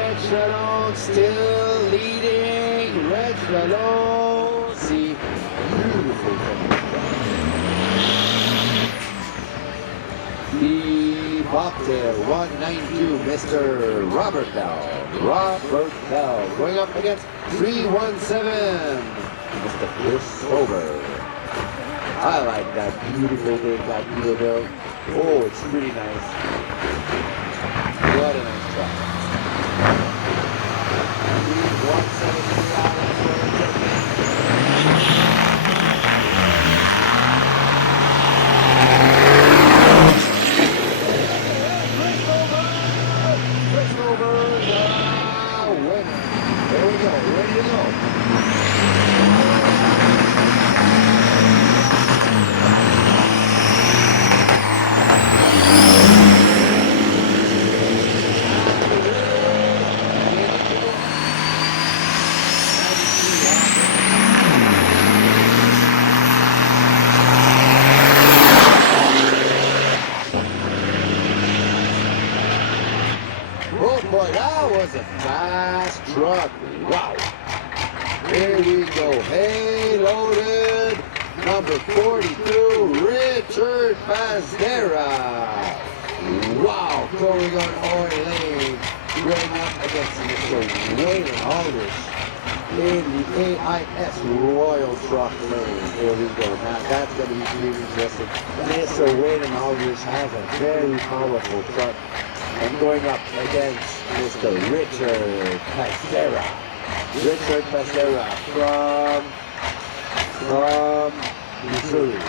Red Shalom still leading. Red Shalom. See, beautiful the bobtail 192, Mr. Robert Bell. Robert Bell going up against 317, Mr. Chris Sober. I like that beautiful thing, that wheel build. Oh, it's pretty nice. What a nice truck. 317 Oh boy, that was a fast truck. Wow. Here we go. Hey, loaded. Number 42, Richard Pazdera. Wow, going on oil lane. Going up against Mr. Wayne Aldrich in the AIS Royal Truck Lane. Here we go. Now that's going to be really interesting. Mr. Wayne Aldrich has a very powerful truck. And going up against Mr. Richard Pazdera. Richard Pazdera from Missouri.